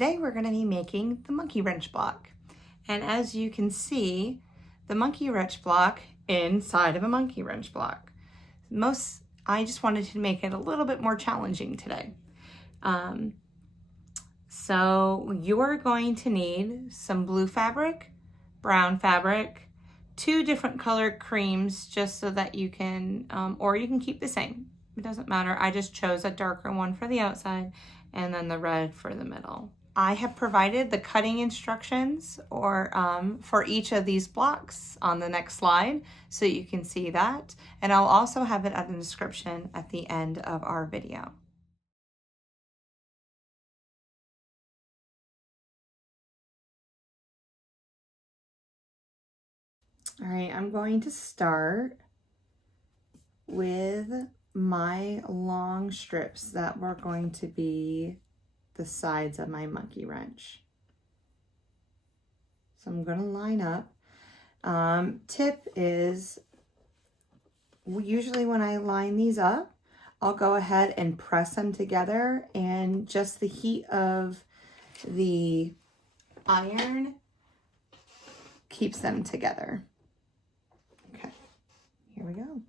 today we're going to be making the monkey wrench block. And as you can see, the monkey wrench block inside of a monkey wrench block. I just wanted to make it a little bit more challenging today. So you are going to need some blue fabric, brown fabric, 2 different colored creams just so that you can, or you can keep the same. It doesn't matter. I just chose a darker one for the outside and then the red for the middle. I have provided the cutting instructions for each of these blocks on the next slide so you can see that. And I'll also have it in the description at the end of our video. All right, I'm going to start with my long strips that were going to be the sides of my monkey wrench. So I'm going to line up. Tip is, usually when I line these up, I'll go ahead and press them together, and just the heat of the iron keeps them together. Okay, here we go.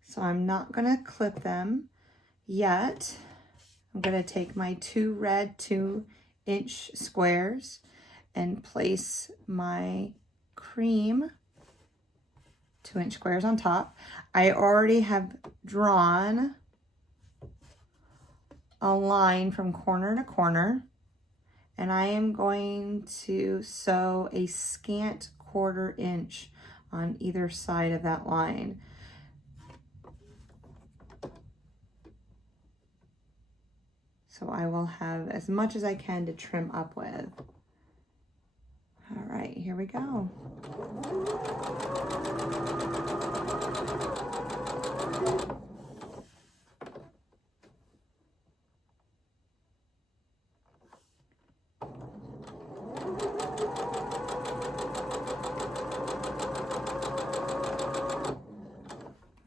So I'm not going to clip them yet. I'm going to take my 2 red 2-inch squares and place my cream 2-inch squares on top. I already have drawn a line from corner to corner, and I am going to sew a scant 1/4 inch on either side of that line. So I will have as much as I can to trim up with. All right, here we go. All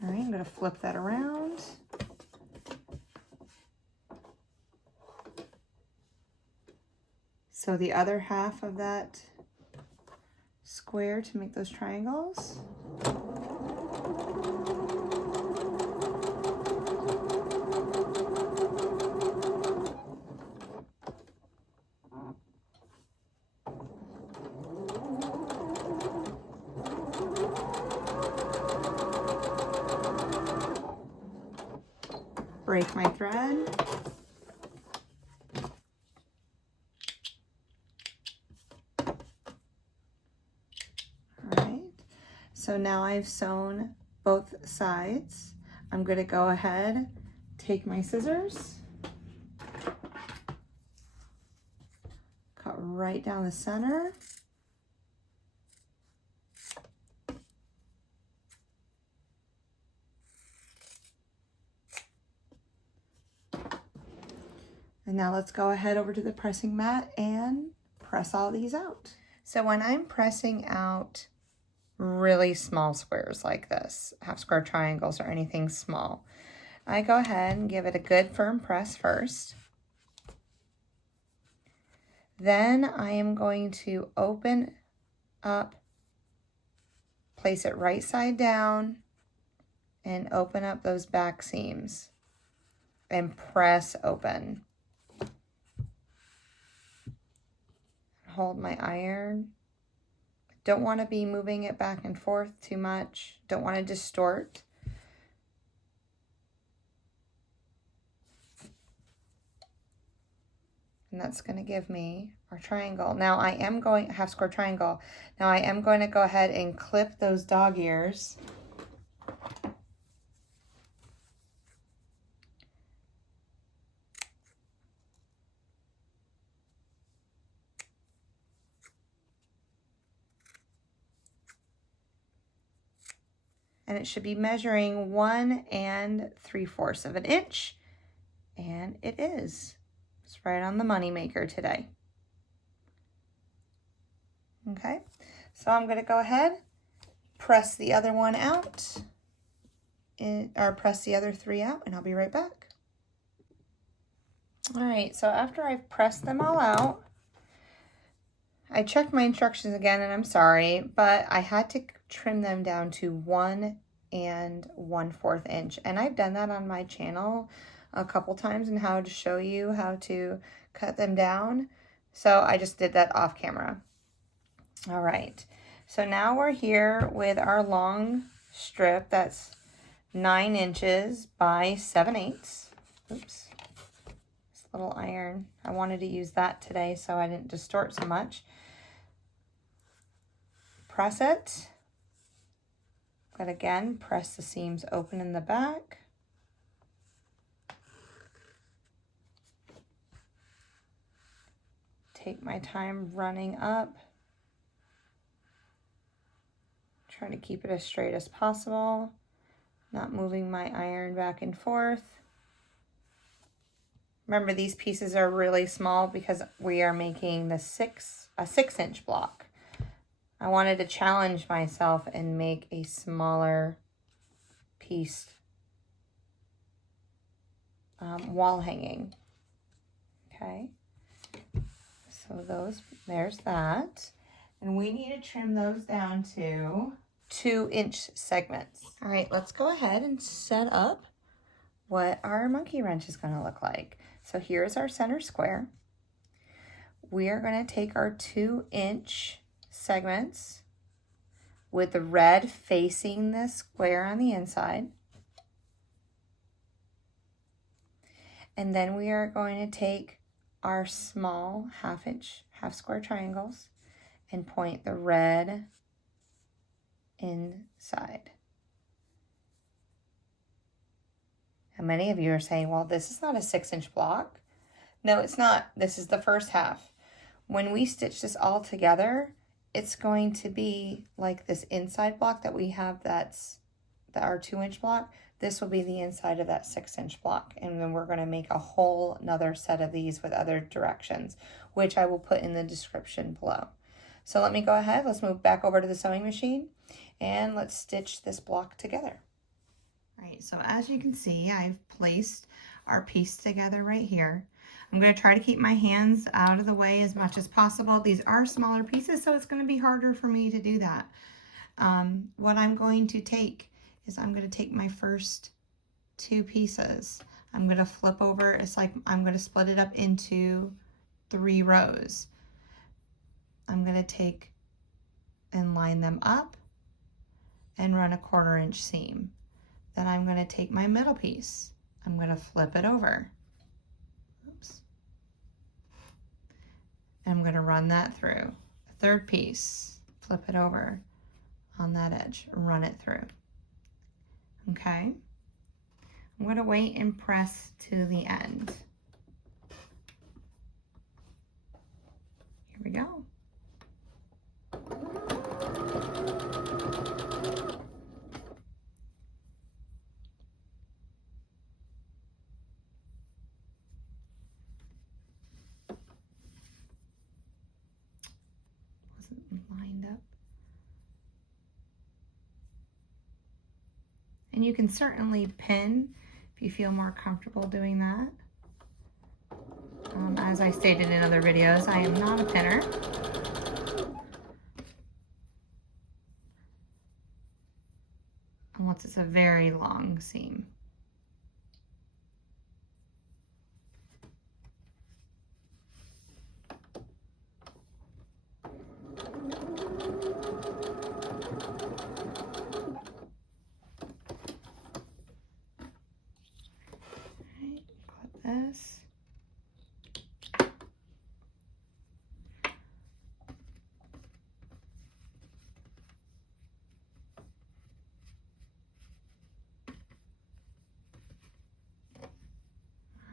right, I'm going to flip that around. So the other half of that square to make those triangles. Break my thread. So now I've sewn both sides. I'm going to go ahead, take my scissors, cut right down the center. And now let's go ahead over to the pressing mat and press all these out. So when I'm pressing out really small squares like this, 1/2 square triangles or anything small, I go ahead and give it a good firm press first. Then I am going to open up, place it right side down, and open up those back seams and press open. Hold my iron. Don't want to be moving it back and forth too much. Don't want to distort. And that's going to give me our triangle. Now I am going, 1/2 square triangle. Now I am going to go ahead and clip those dog ears. And it should be measuring 1 3/4 of an inch. And it is. It's right on the money maker today. Okay, So I'm going to go ahead, press the other one out, or press the other 3 out, and I'll be right back. All right, so after I've pressed them all out, I checked my instructions again, and I'm sorry, but I had to trim them down to 1 1/4 inch. And I've done that on my channel a couple times and how to show you how to cut them down. So I just did that off camera. All right, so now we're here with our long strip that's 9 inches by 7/8. Oops. This little iron, I wanted to use that today so I didn't distort so much. Press it. But again, press the seams open in the back. Take my time running up. Try to keep it as straight as possible, not moving my iron back and forth. Remember, these pieces are really small because we are making a 6-inch block. I wanted to challenge myself and make a smaller piece wall hanging. Okay, so there's that. And we need to trim those down to 2-inch segments. All right, let's go ahead and set up what our monkey wrench is going to look like. So here's our center square. We are going to take our 2-inch segments with the red facing the square on the inside. And then we are going to take our small half square triangles and point the red inside. And many of you are saying, well, this is not a 6-inch block. No, it's not. This is the first half. When we stitch this all together, it's going to be like this inside block that we have that's our 2-inch block. This will be the inside of that 6-inch block. And then we're going to make a whole another set of these with other directions, which I will put in the description below. So let me go ahead. Let's move back over to the sewing machine and let's stitch this block together. All right, so as you can see, I've placed our piece together right here. I'm going to try to keep my hands out of the way as much as possible. These are smaller pieces, so it's going to be harder for me to do that. What I'm going to take is I'm going to take my first 2 pieces. I'm going to flip over. It's like I'm going to split it up into 3 rows. I'm going to take and line them up and run a 1/4 inch seam. Then I'm going to take my middle piece. I'm going to flip it over. Oops. And I'm going to run that through. The 3rd piece, flip it over on that edge, run it through. Okay. I'm going to wait and press to the end. Here we go. Lined up. And you can certainly pin if you feel more comfortable doing that. As I stated in other videos, I am not a pinner. Unless it's a very long seam. This.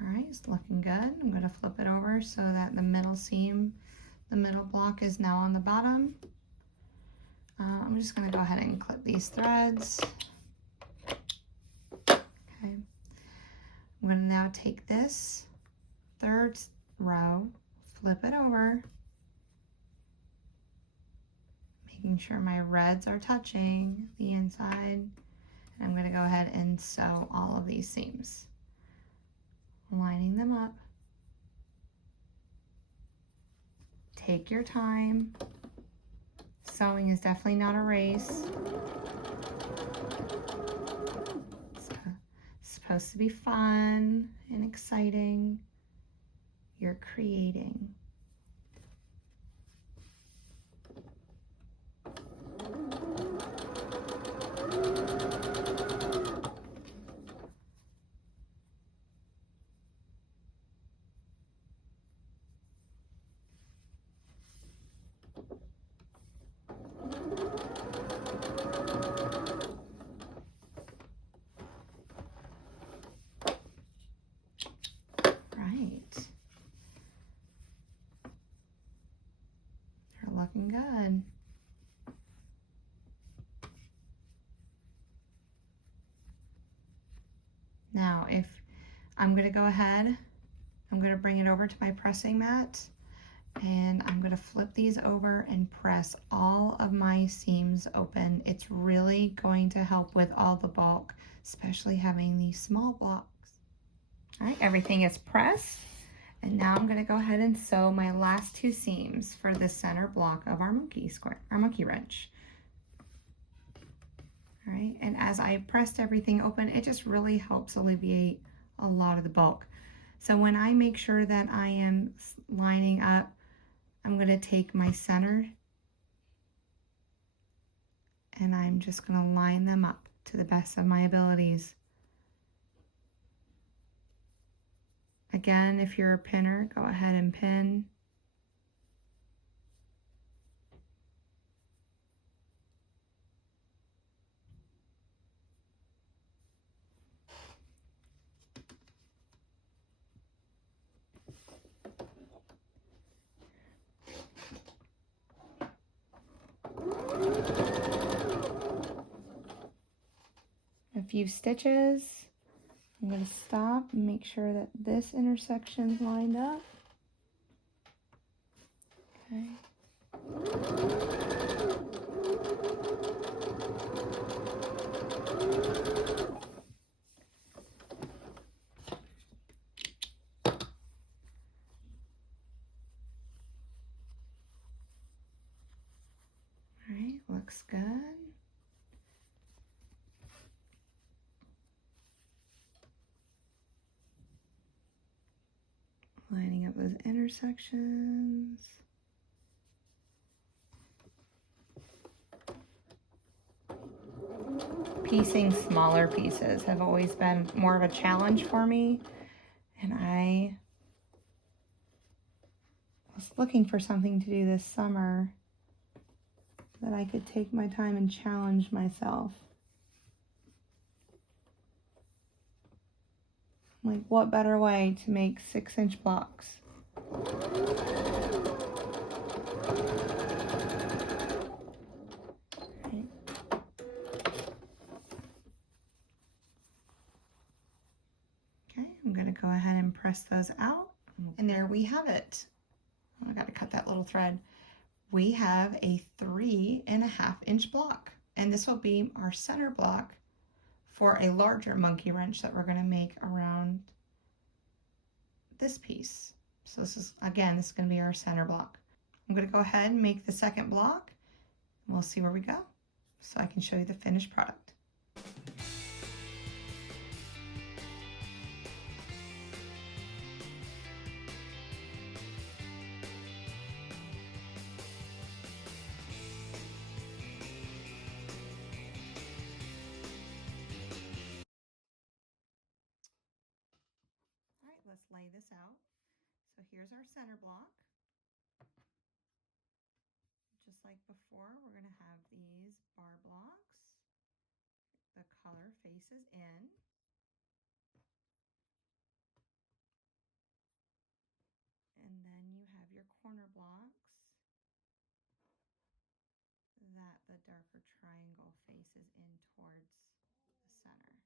All right, it's looking good. I'm going to flip it over so that the middle seam, the middle block is now on the bottom. I'm just going to go ahead and clip these threads. Okay. I'm going to now take this 3rd row, flip it over, Making sure my reds are touching the inside. And I'm going to go ahead and sew all of these seams, lining them up. Take your time. Sewing is definitely not a race. It's supposed to be fun and exciting. You're creating. Looking good. Now, if I'm going to go ahead, I'm going to bring it over to my pressing mat, and I'm going to flip these over and press all of my seams open. It's really going to help with all the bulk, especially having these small blocks. All right, everything is pressed. And now I'm going to go ahead and sew my last two seams for the center block of our monkey wrench. All right, and as I pressed everything open, it just really helps alleviate a lot of the bulk. So when I make sure that I am lining up, I'm going to take my center and I'm just going to line them up to the best of my abilities. Again, if you're a pinner, go ahead and pin. A few stitches. I'm going to stop and make sure that this intersection's lined up. Okay. All right, looks good. Lining up those intersections. Piecing smaller pieces have always been more of a challenge for me, and I was looking for something to do this summer that I could take my time and challenge myself. Like, what better way to make 6-inch blocks? Okay. Okay, I'm going to go ahead and press those out. And there we have it. Oh, I got to cut that little thread. We have a 3.5-inch block, and this will be our center block for a larger monkey wrench that we're going to make around this piece. So this is, again, this is going to be our center block. I'm going to go ahead and make the second block, and we'll see where we go so I can show you the finished product. Let's lay this out. So here's our center block. Just like before, we're going to have these bar blocks. The color faces in. And then you have your corner blocks that the darker triangle faces in towards the center.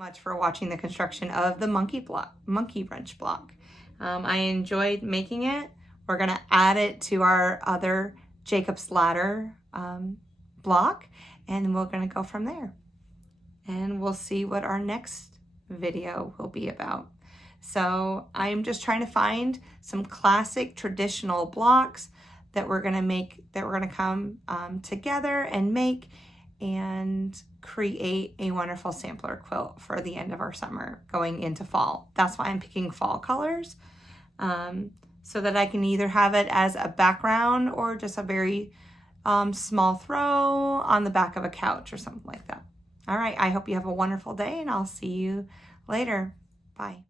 much for watching the construction of the monkey wrench block. I enjoyed making it. We're gonna add it to our other Jacob's ladder block, and we're gonna go from there. And we'll see what our next video will be about. So I'm just trying to find some classic traditional blocks that we're gonna come together and make and create a wonderful sampler quilt for the end of our summer going into fall. That's why I'm picking fall colors, so that I can either have it as a background or just a very small throw on the back of a couch or something like that. All right, I hope you have a wonderful day, and I'll see you later. Bye.